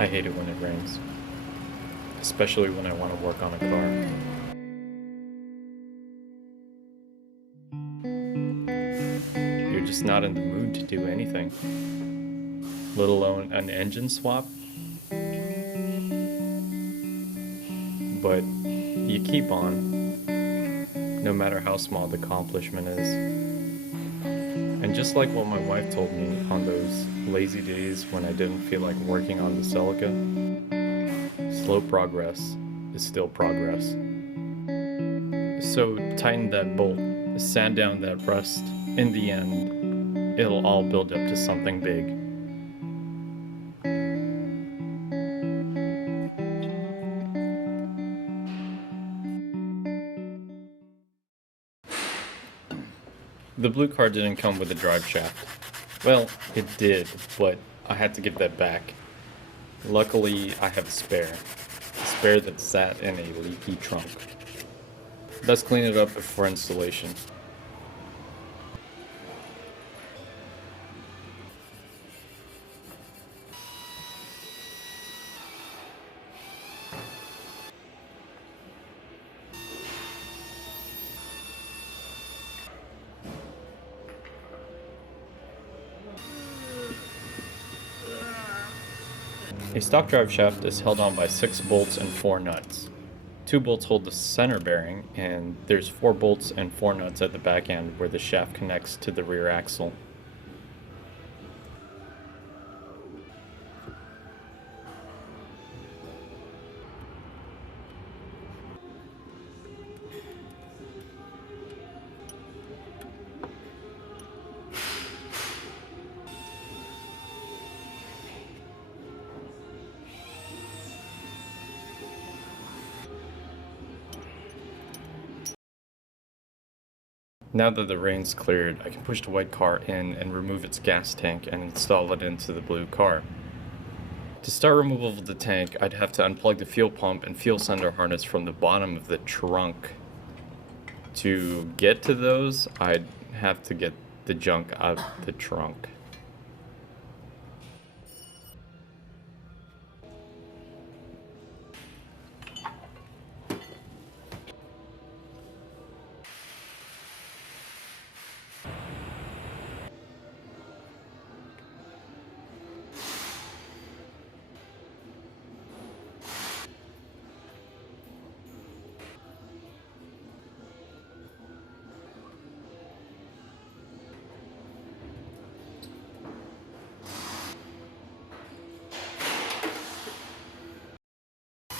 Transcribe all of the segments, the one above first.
I hate it when it rains, especially when I want to work on a car. You're just not in the mood to do anything, let alone an engine swap. But you keep on, no matter how small the accomplishment is. And just like what my wife told me on those lazy days when I didn't feel like working on the Celica, slow progress is still progress. So tighten that bolt, sand down that rust. In the end, it'll all build up to something big. The blue car didn't come with a drive shaft. Well, it did, but I had to give that back. Luckily, I have a spare that sat in a leaky trunk. Let's clean it up before installation. A stock drive shaft is held on by 6 bolts and 4 nuts. 2 bolts hold the center bearing, and there's 4 bolts and 4 nuts at the back end where the shaft connects to the rear axle. Now that the rain's cleared, I can push the white car in and remove its gas tank and install it into the blue car. To start removal of the tank, I'd have to unplug the fuel pump and fuel sender harness from the bottom of the trunk. To get to those, I'd have to get the junk out of the trunk.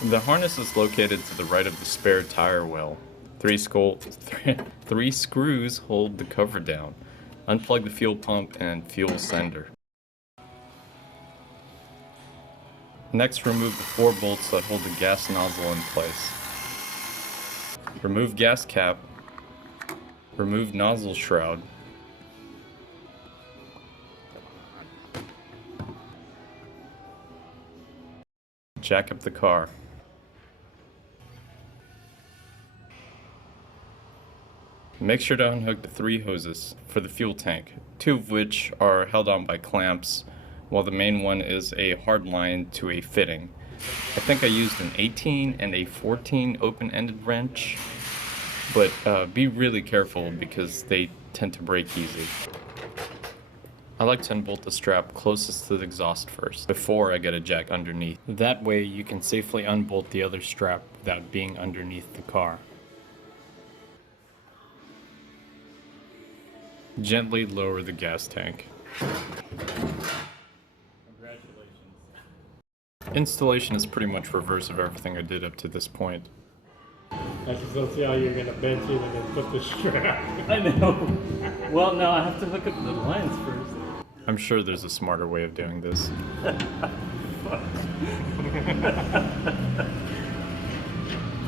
The harness is located to the right of the spare tire well. Three screws hold the cover down. Unplug the fuel pump and fuel sender. Next, remove the 4 bolts that hold the gas nozzle in place. Remove gas cap. Remove nozzle shroud. Jack up the car. Make sure to unhook the 3 hoses for the fuel tank, 2 of which are held on by clamps, while the main one is a hard line to a fitting. I think I used an 18 and a 14 open-ended wrench, but be really careful because they tend to break easy. I like to unbolt the strap closest to the exhaust first, before I get a jack underneath. That way you can safely unbolt the other strap without being underneath the car. Gently lower the gas tank. Congratulations. Installation is pretty much reverse of everything I did up to this point. I just don't see how you're gonna bench it and then put the strap. I know. Well, no, I have to hook up the lines first. I'm sure there's a smarter way of doing this. I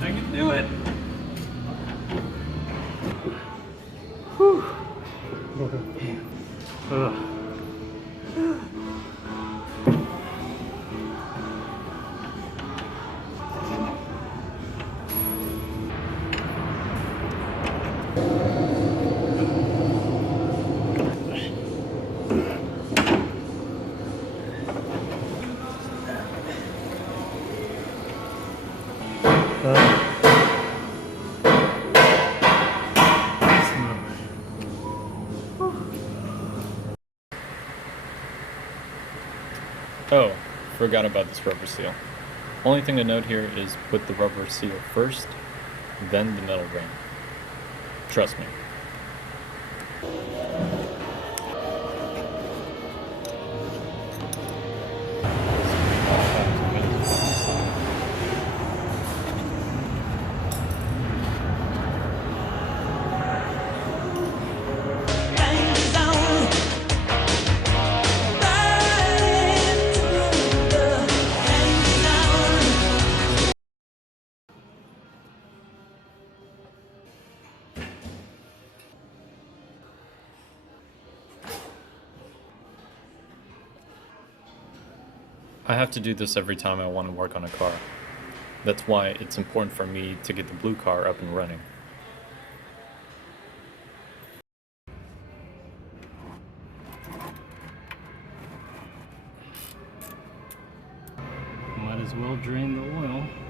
can do it. Whew. Oh, forgot about this rubber seal. Only thing to note here is put the rubber seal first, then the metal ring. Trust me. I have to do this every time I want to work on a car. That's why it's important for me to get the blue car up and running. Might as well drain the oil.